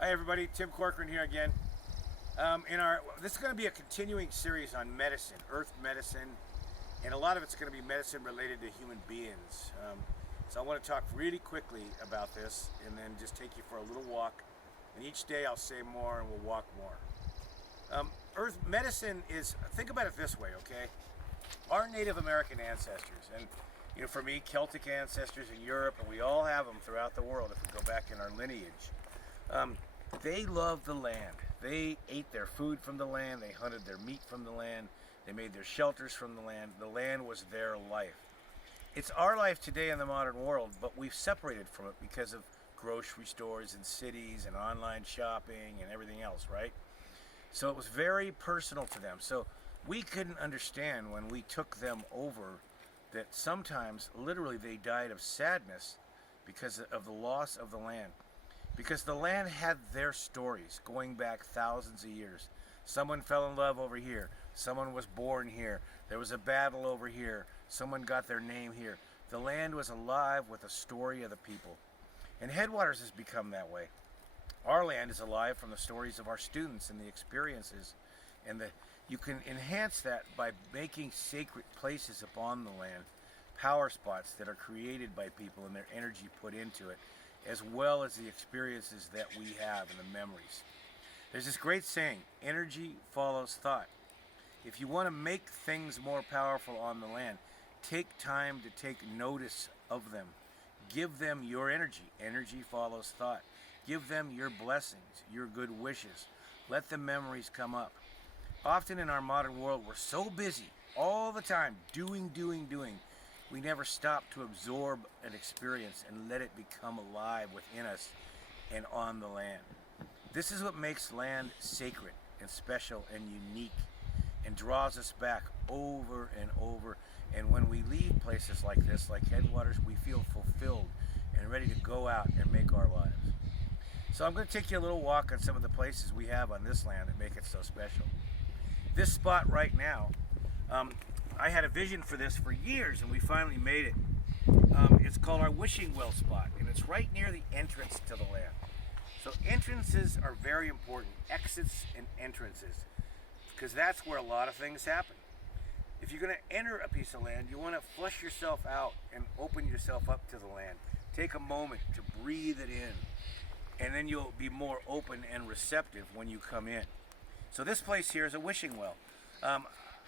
Hi everybody, Tim Corcoran here again. This is going to be a continuing series on medicine, earth medicine, and a lot of it's going to be medicine related to human beings. So I want to talk really quickly about this and then just take you for a little walk. And each day I'll say more and we'll walk more. Earth medicine is, think about it this way, okay? Our Native American ancestors, and for me, Celtic ancestors in Europe, and we all have them throughout the world if we go back in our lineage. They loved the land. They ate their food from the land. They hunted their meat from the land. They made their shelters from the land. The land was their life. It's our life today in the modern world, but we've separated from it because of grocery stores and cities and online shopping and everything else, right? So it was very personal to them. So we couldn't understand when we took them over that sometimes literally they died of sadness because of the loss of the land. Because the land had their stories going back thousands of years. Someone fell in love over here. Someone was born here. There was a battle over here. Someone got their name here. The land was alive with the story of the people. And Headwaters has become that way. Our land is alive from the stories of our students and the experiences. And you can enhance that by making sacred places upon the land, power spots that are created by people and their energy put into it, as well as the experiences that we have and the memories. There's this great saying, energy follows thought. If you want to make things more powerful on the land, take time to take notice of them. Give them your energy. Energy follows thought. Give them your blessings, your good wishes. Let the memories come up. Often in our modern world, we're so busy all the time, doing. We never stop to absorb an experience and let it become alive within us and on the land. This is what makes land sacred and special and unique and draws us back over and over. And when we leave places like this, like Headwaters, we feel fulfilled and ready to go out and make our lives. So I'm going to take you a little walk on some of the places we have on this land that make it so special. This spot right now, I had a vision for this for years and we finally made it. It's called our wishing well spot and it's right near the entrance to the land. So entrances are very important, exits and entrances, because that's where a lot of things happen. If you're going to enter a piece of land, you want to flush yourself out and open yourself up to the land. Take a moment to breathe it in, and then you'll be more open and receptive when you come in. So this place here is a wishing well.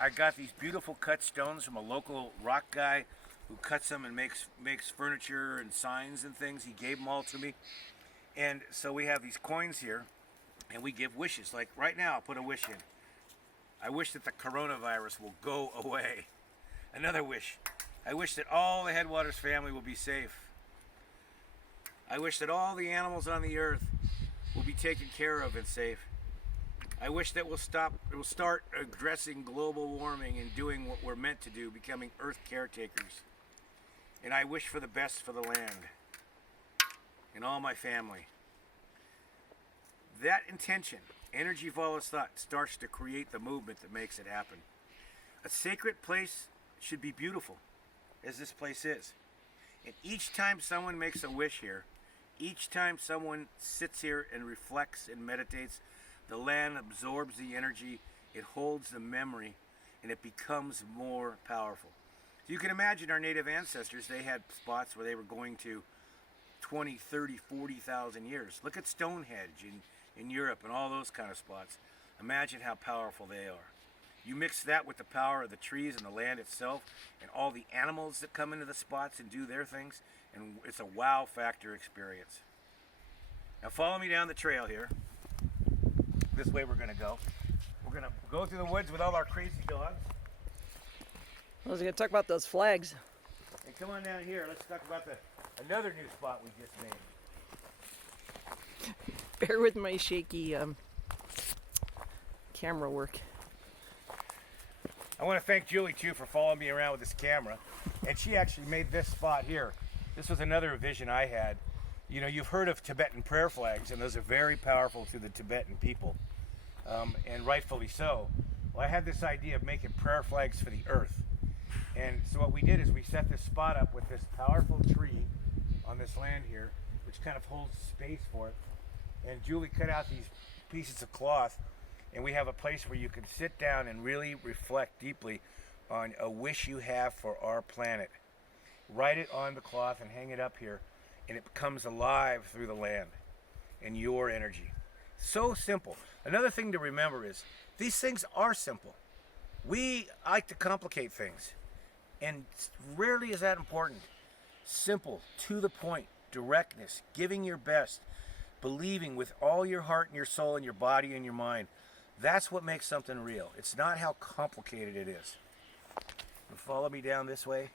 I got these beautiful cut stones from a local rock guy who cuts them and makes furniture and signs and things. He gave them all to me. And so we have these coins here, and we give wishes. Like right now, I'll put a wish in. I wish that the coronavirus will go away. Another wish. I wish that all the Headwaters family will be safe. I wish that all the animals on the earth will be taken care of and safe. I wish that we'll start addressing global warming and doing what we're meant to do, becoming earth caretakers. And I wish for the best for the land and all my family. That intention, energy follows thought, starts to create the movement that makes it happen. A sacred place should be beautiful, as this place is. And each time someone makes a wish here, each time someone sits here and reflects and meditates, the land absorbs the energy, it holds the memory, and it becomes more powerful. So you can imagine our native ancestors, they had spots where they were going to 20, 30, 40,000 years. Look at Stonehenge in Europe and all those kind of spots. Imagine how powerful they are. You mix that with the power of the trees and the land itself and all the animals that come into the spots and do their things, and it's a wow factor experience. Now follow me down the trail here. This way we're going to go. We're going to go through the woods with all our crazy dogs. I was going to talk about those flags. Hey, come on down here. Let's talk about another new spot we just made. Bear with my shaky camera work. I want to thank Julie too for following me around with this camera. And she actually made this spot here. This was another vision I had. You know, you've heard of Tibetan prayer flags, and those are very powerful to the Tibetan people, and rightfully so. Well, I had this idea of making prayer flags for the earth. And so what we did is we set this spot up with this powerful tree on this land here, which which kind of holds space for it. And Julie cut out these pieces of cloth, and we have a place where you can sit down and really reflect deeply on a wish you have for our planet. Write it on the cloth and hang it up here, and it becomes alive through the land and your energy. So simple. Another thing to remember is these things are simple. We like to complicate things, and rarely is that important. Simple, to the point, directness, giving your best, believing with all your heart and your soul and your body and your mind. That's what makes something real. It's not how complicated it is. You follow me down this way.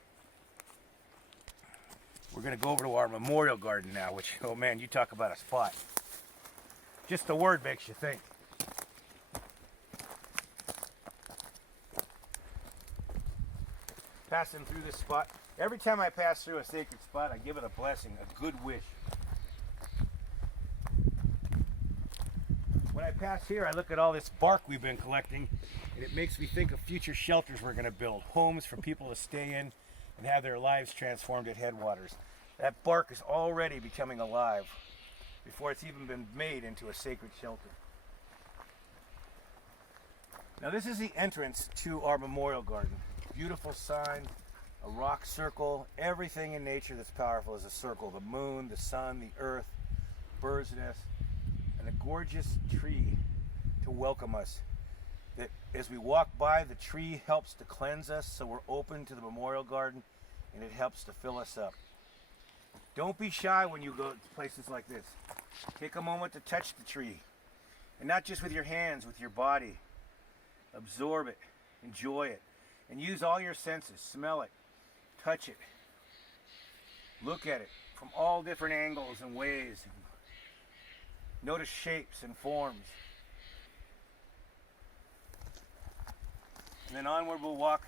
We're going to go over to our memorial garden now, which, oh man, you talk about a spot. Just the word makes you think. Passing through this spot. Every time I pass through a sacred spot, I give it a blessing, a good wish. When I pass here, I look at all this bark we've been collecting, and it makes me think of future shelters we're going to build, homes for people to stay in and have their lives transformed at Headwaters. That bark is already becoming alive before it's even been made into a sacred shelter. Now this is the entrance to our memorial garden. Beautiful sign, a rock circle. Everything in nature that's powerful is a circle. The moon, the sun, the earth, bird's nest, and a gorgeous tree to welcome us. That as we walk by, the tree helps to cleanse us, so we're open to the memorial garden, and it helps to fill us up. Don't be shy when you go to places like this. Take a moment to touch the tree, and not just with your hands, with your body. Absorb it, enjoy it, and use all your senses. Smell it, touch it, look at it from all different angles and ways. Notice shapes and forms. And then onward we'll walk.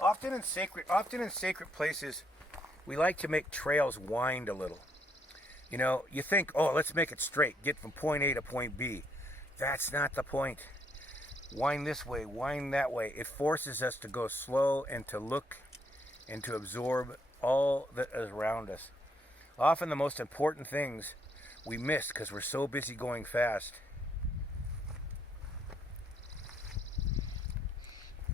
Often in sacred places, we like to make trails wind a little. You know, you think, oh, let's make it straight, get from point A to point B. That's not the point. Wind this way, wind that way. It forces us to go slow and to look and to absorb all that is around us. Often the most important things we miss because we're so busy going fast.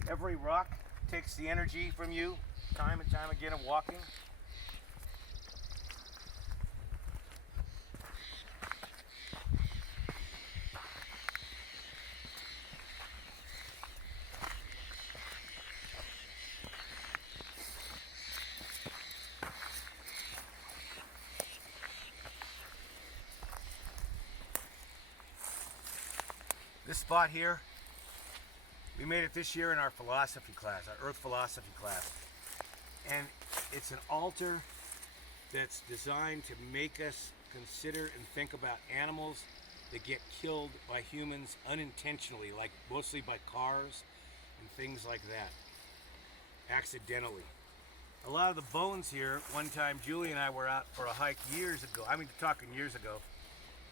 Every rock takes the energy from you time and time again of walking. This spot here, we made it this year in our philosophy class, our Earth philosophy class. And it's an altar that's designed to make us consider and think about animals that get killed by humans unintentionally, like mostly by cars and things like that, accidentally. A lot of the bones here, one time Julie and I were out for a hike years ago, I mean talking years ago,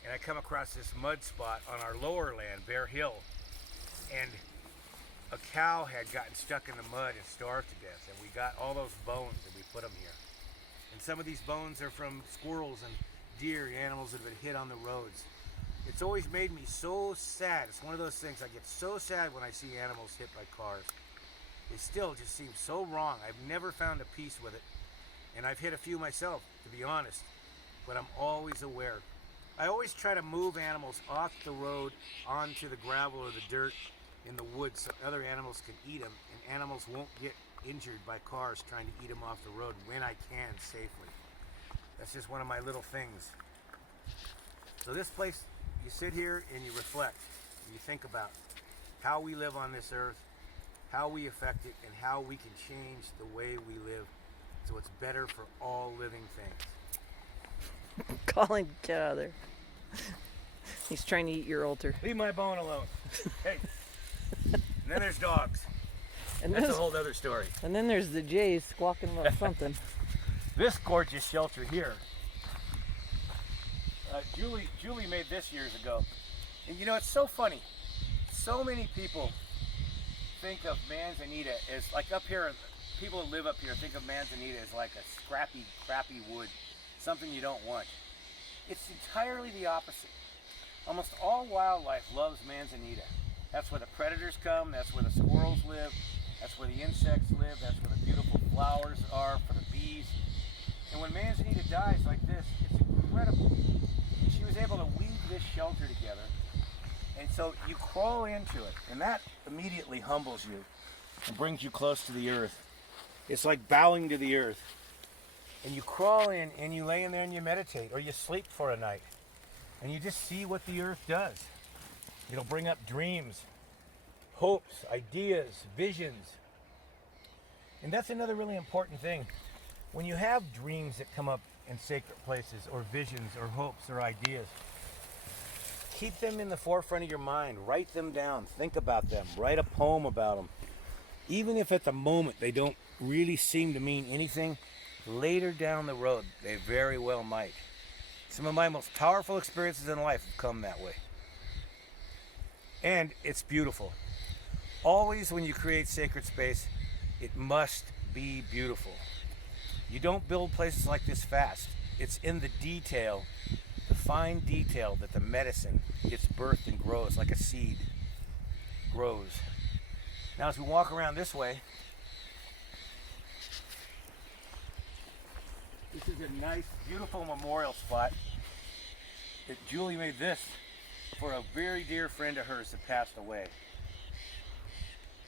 and I come across this mud spot on our lower land, Bear Hill, and a cow had gotten stuck in the mud and starved to death, and we got all those bones and we put them here. And some of these bones are from squirrels and deer, animals that have been hit on the roads. It's always made me so sad. It's one of those things, I get so sad when I see animals hit by cars. It still just seems so wrong. I've never found a peace with it, and I've hit a few myself, to be honest, but I'm always aware. I always try to move animals off the road onto the gravel or the dirt in the woods so other animals can eat them, and animals won't get injured by cars trying to eat them off the road when I can safely. That's just one of my little things. So this place, you sit here and you reflect, and you think about how we live on this earth, how we affect it, and how we can change the way we live so it's better for all living things. Colin, get out of there. He's trying to eat your altar. Leave my bone alone. Hey. And then there's dogs. And That's a whole other story. And then there's the jays squawking about something. This gorgeous shelter here, Julie made this years ago. And you know, it's so funny. So many people think of manzanita as, like up here people who live up here think of manzanita as like a scrappy, crappy wood, something you don't want. It's entirely the opposite. Almost all wildlife loves manzanita. That's where the predators come, that's where the squirrels live, that's where the insects live, that's where the beautiful flowers are for the bees. And when manzanita dies like this, it's incredible. And she was able to weave this shelter together. And so you crawl into it, and that immediately humbles you and brings you close to the earth. It's like bowing to the earth. And you crawl in and you lay in there and you meditate, or you sleep for a night. And you just see what the earth does. It'll bring up dreams, hopes, ideas, visions. And that's another really important thing. When you have dreams that come up in sacred places, or visions, or hopes, or ideas, keep them in the forefront of your mind. Write them down. Think about them. Write a poem about them. Even if at the moment they don't really seem to mean anything, later down the road they very well might. Some of my most powerful experiences in life have come that way. And it's beautiful. Always when you create sacred space, it must be beautiful. You don't build places like this fast. It's in the detail, the fine detail, that the medicine gets birthed and grows like a seed grows. Now as we walk around this way, this is a nice, beautiful memorial spot that Julie made this for a very dear friend of hers that passed away.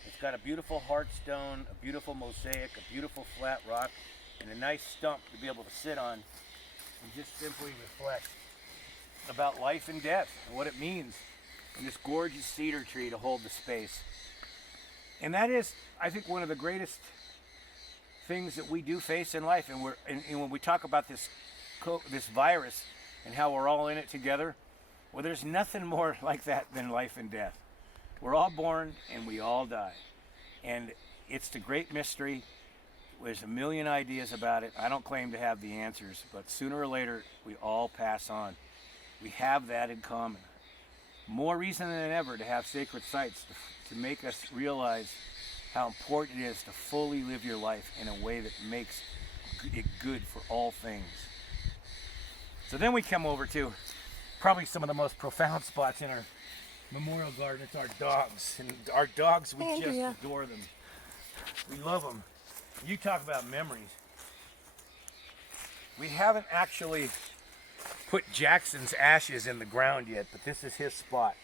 It's got a beautiful heart stone, a beautiful mosaic, a beautiful flat rock, and a nice stump to be able to sit on and just simply reflect about life and death and what it means, and this gorgeous cedar tree to hold the space. And that is, I think, one of the greatest things that we do face in life. And when we talk about this virus and how we're all in it together, well, there's nothing more like that than life and death. We're all born and we all die. And it's the great mystery. There's a million ideas about it. I don't claim to have the answers, but sooner or later, we all pass on. We have that in common. More reason than ever to have sacred sites to make us realize how important it is to fully live your life in a way that makes it good for all things. So then we come over to probably some of the most profound spots in our memorial garden. It's our dogs. And our dogs, we Andrea. just adore them. We love them. You talk about memories. We haven't actually put Jackson's ashes in the ground yet, but this is his spot.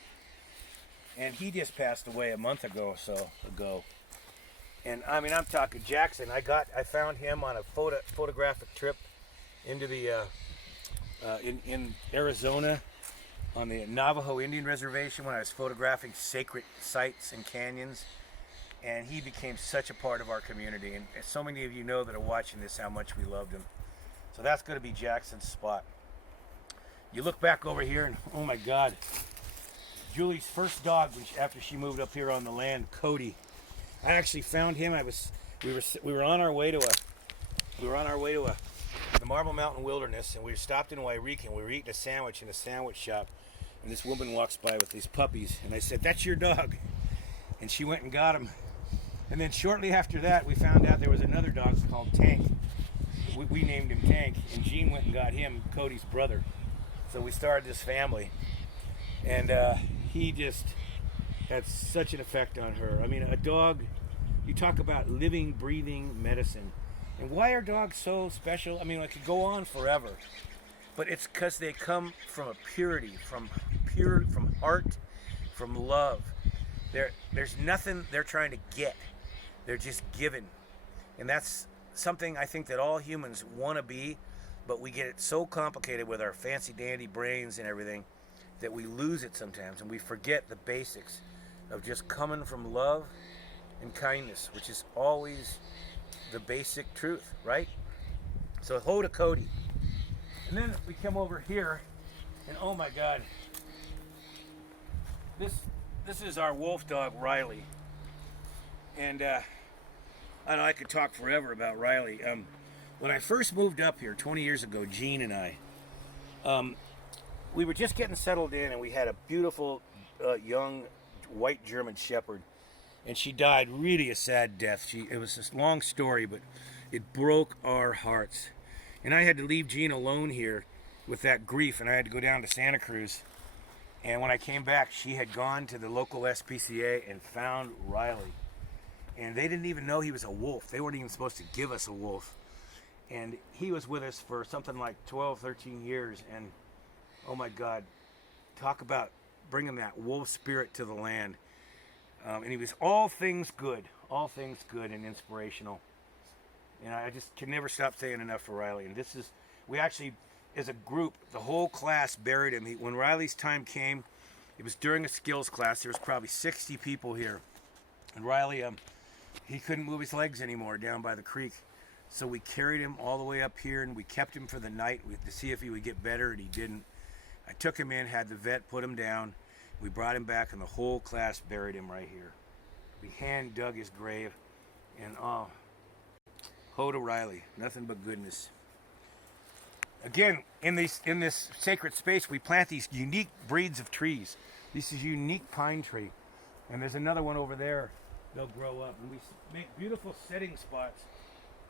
And he just passed away a month ago or so ago. And I mean, I'm talking Jackson. I found him on a photographic trip into the in Arizona on the Navajo Indian Reservation when I was photographing sacred sites and canyons. And he became such a part of our community. And so many of you know that are watching this how much we loved him. So that's going to be Jackson's spot. You look back over here and oh my God, Julie's first dog after she moved up here on the land, Cody. I actually found him. We were on our way to the Marble Mountain Wilderness, and we stopped in Wairika, and we were eating a sandwich in a sandwich shop, and this woman walks by with these puppies, and I said, "That's your dog," and she went and got him. And then shortly after that, we found out there was another dog called Tank. We named him Tank, and Gene went and got him, Cody's brother. So we started this family, and he just had such an effect on her. I mean, a dog, you talk about living, breathing medicine. And why are dogs so special? I mean, I could go on forever, but it's because they come from a purity, from heart, from love. There's nothing they're trying to get. They're just given. And that's something I think that all humans want to be, but we get it so complicated with our fancy dandy brains and everything that we lose it sometimes, and we forget the basics of just coming from love and kindness, which is always the basic truth, right? So ho to Cody. And then we come over here, and oh my God, this is our wolf dog, Riley. And I know I could talk forever about Riley. When I first moved up here 20 years ago, Gene and I, we were just getting settled in, and we had a beautiful young white German Shepherd. and she died really a sad death. It was this long story, but it broke our hearts. And I had to leave Jean alone here with that grief, and I had to go down to Santa Cruz. And when I came back, she had gone to the local SPCA and found Riley. And they didn't even know he was a wolf. They weren't even supposed to give us a wolf. And he was with us for something like 12, 13 years. And oh my God, talk about bringing that wolf spirit to the land. And he was all things good and inspirational. And I just can never stop saying enough for Riley. And we actually, as a group, the whole class buried him. When Riley's time came, it was during a skills class. There was probably 60 people here. And Riley, he couldn't move his legs anymore down by the creek. So we carried him all the way up here, and we kept him for the night to see if he would get better, and he didn't. I took him in, had the vet put him down. We brought him back, and the whole class buried him right here. We hand dug his grave, and ho to Riley, nothing but goodness. Again, in this sacred space, we plant these unique breeds of trees. This is a unique pine tree, and there's another one over there. They'll grow up, and we make beautiful setting spots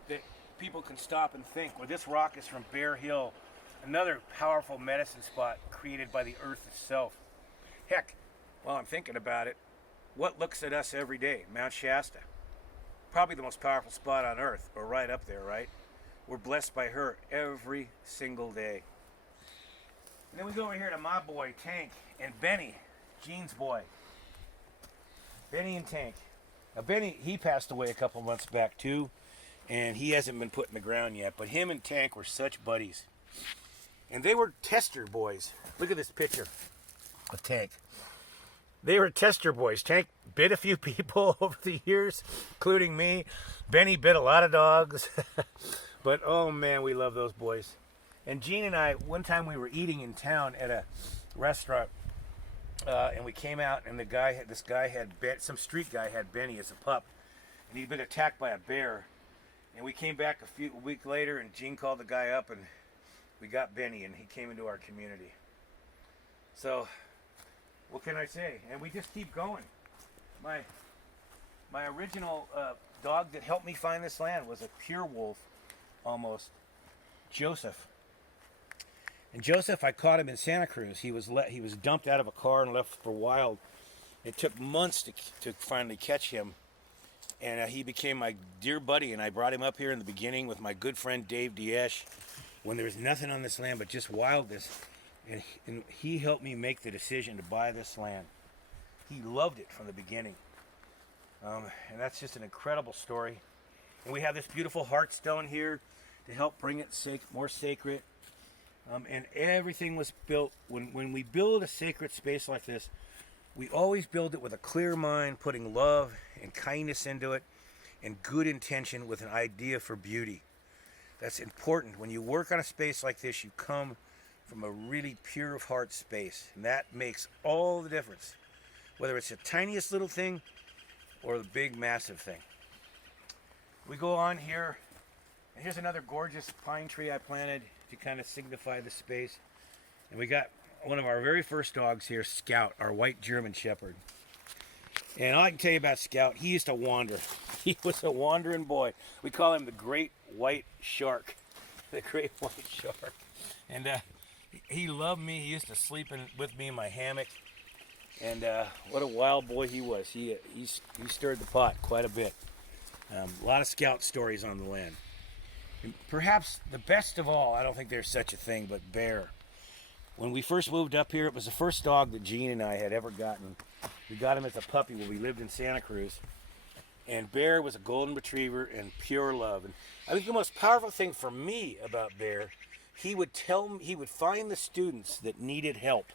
that people can stop and think. Well, this rock is from Bear Hill, another powerful medicine spot created by the earth itself. Heck, while I'm thinking about it, what looks at us every day? Mount Shasta. Probably the most powerful spot on earth, or right up there, right? We're blessed by her every single day. And then we go over here to my boy, Tank, and Benny, Jean's boy. Benny and Tank. Now Benny, he passed away a couple months back too, and he hasn't been put in the ground yet, but him and Tank were such buddies. And they were tester boys. Look at this picture of Tank. They were tester boys. Tank bit a few people over the years, including me. Benny bit a lot of dogs. But oh man, we love those boys. And Jean and I, one time we were eating in town at a restaurant, and we came out, and some street guy had Benny as a pup, and he'd been attacked by a bear. And we came back a week later, and Jean called the guy up, and we got Benny, and he came into our community. So, what can I say? And we just keep going. My original dog that helped me find this land was a pure wolf, almost, Joseph. And Joseph, I caught him in Santa Cruz. He was dumped out of a car and left for wild. It took months to finally catch him. And he became my dear buddy, and I brought him up here in the beginning with my good friend Dave Diesch when there was nothing on this land but just wildness. And he helped me make the decision to buy this land. He loved it from the beginning. And that's just an incredible story. And we have this beautiful heartstone here to help bring it more sacred. And everything was built, when we build a sacred space like this, we always build it with a clear mind, putting love and kindness into it, and good intention with an idea for beauty. That's important. When you work on a space like this, you come from a really pure of heart space, and that makes all the difference, whether it's the tiniest little thing or the big massive thing. We go on here, and here's another gorgeous pine tree I planted to kind of signify the space. And we got one of our very first dogs here, Scout, our white German Shepherd. And all I can tell you about Scout, he used to wander. He was a wandering boy. We call him the Great White Shark. The Great White Shark. And he loved me. He used to sleep with me in my hammock. And what a wild boy he was. He stirred the pot quite a bit. A lot of Scout stories on the land. And perhaps the best of all, I don't think there's such a thing, but Bear. When we first moved up here, it was the first dog that Jean and I had ever gotten. We got him as a puppy when we lived in Santa Cruz. And Bear was a golden retriever and pure love. And I think the most powerful thing for me about Bear, he would find the students that needed help,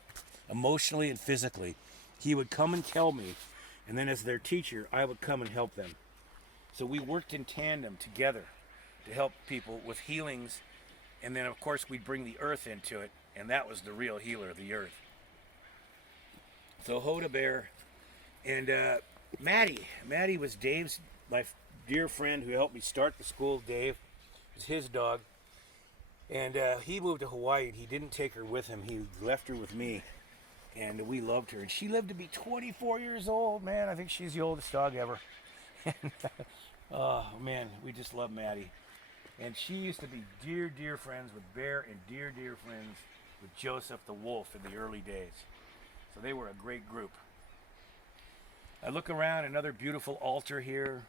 emotionally and physically. He would come and tell me, and then as their teacher, I would come and help them. So we worked in tandem together to help people with healings, and then of course we'd bring the earth into it, and that was the real healer, the earth. So Hoda Bear. And Maddie was my dear friend who helped me start the school. Dave was his dog, and he moved to Hawaii. He didn't take her with him. He left her with me, and we loved her. And she lived to be 24 years old, man. I think she's the oldest dog ever. And, oh, man, we just love Maddie. And she used to be dear, dear friends with Bear and dear, dear friends with Joseph the wolf in the early days. So they were a great group. I look around, another beautiful altar here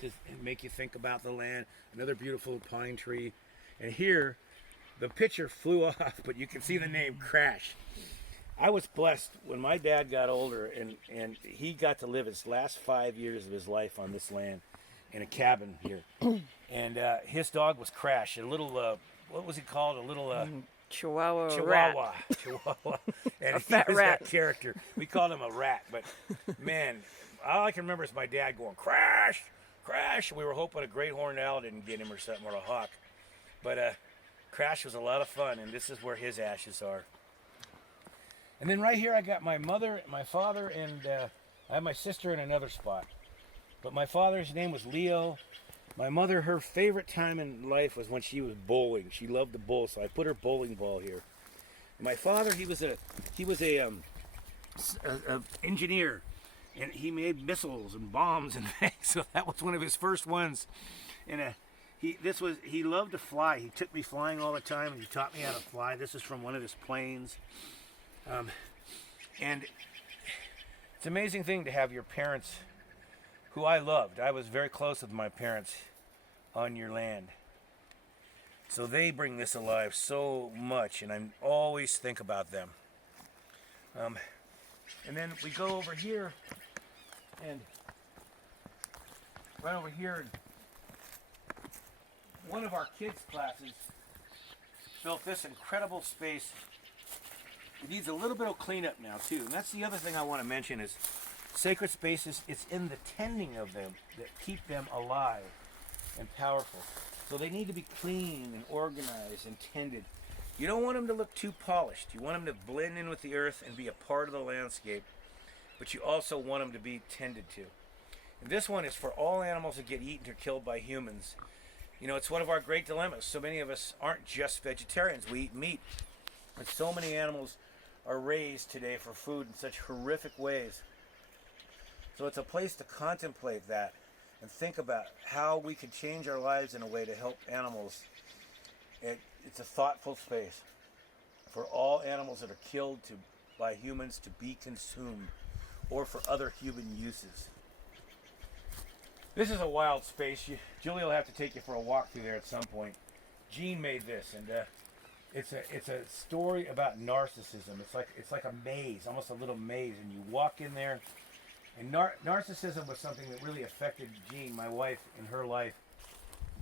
to make you think about the land. Another beautiful pine tree. And here, the picture flew off, but you can see the name Crash. I was blessed when my dad got older, and he got to live his last 5 years of his life on this land in a cabin here. And his dog was Crash, a little, what was he called? A little... Chihuahua. Chihuahua. And A fat he was rat. that character. We called him a rat, but man, all I can remember is my dad going, Crash, Crash. We were hoping a great horned owl didn't get him or something, or a hawk. But Crash was a lot of fun, and this is where his ashes are. And then right here I got my mother, my father, and I have my sister in another spot. But my father's name was Leo. My mother, her favorite time in life was when she was bowling. She loved to bowl, so I put her bowling ball here. My father, he was a engineer, and he made missiles and bombs and things. So that was one of his first ones. And he loved to fly. He took me flying all the time, and he taught me how to fly. This is from one of his planes. And it's an amazing thing to have your parents, who I loved. I was very close with my parents on your land. So they bring this alive so much, and I always think about them. And then we go over here, and right over here, one of our kids' classes built this incredible space. It needs a little bit of cleanup now too, and that's the other thing I want to mention is sacred spaces. It's in the tending of them that keep them alive and powerful. So they need to be clean and organized and tended. You don't want them to look too polished. You want them to blend in with the earth and be a part of the landscape, but you also want them to be tended to. And this one is for all animals that get eaten or killed by humans. You know, it's one of our great dilemmas. So many of us aren't just vegetarians. We eat meat. And so many animals are raised today for food in such horrific ways. So it's a place to contemplate that and think about how we could change our lives in a way to help animals. It's a thoughtful space for all animals that are killed by humans to be consumed or for other human uses. This is a wild space. Julie will have to take you for a walk through there at some point. Jean made this, and it's a story about narcissism. It's like a maze, almost a little maze, and you walk in there. And narcissism was something that really affected Jean, my wife, in her life,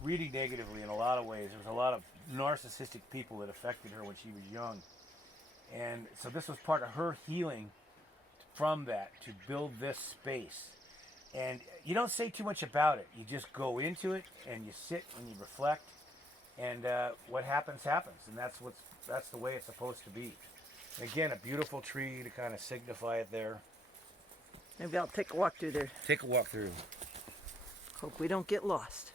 really negatively in a lot of ways. There was a lot of narcissistic people that affected her when she was young. And so this was part of her healing from that, to build this space. And you don't say too much about it. You just go into it, and you sit and you reflect. And what happens, happens. And that's the way it's supposed to be. And again, a beautiful tree to kind of signify it there. Maybe I'll take a walk through there. Take a walk through. Hope we don't get lost.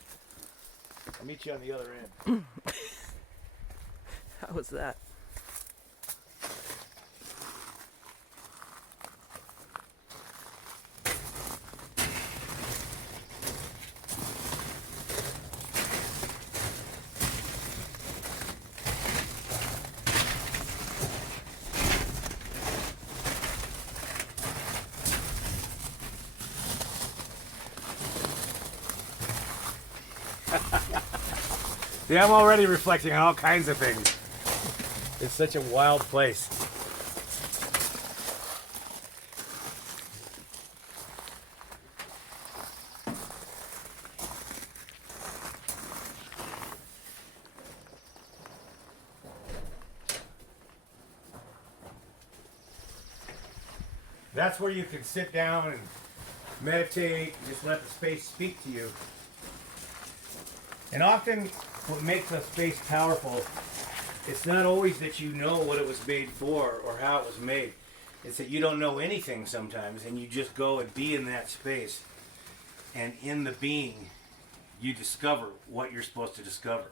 I'll meet you on the other end. How was that? Yeah, I'm already reflecting on all kinds of things. It's such a wild place. That's where you can sit down and meditate, just let the space speak to you. And often what makes a space powerful, it's not always that you know what it was made for or how it was made. It's that you don't know anything sometimes, and you just go and be in that space. And in the being, you discover what you're supposed to discover.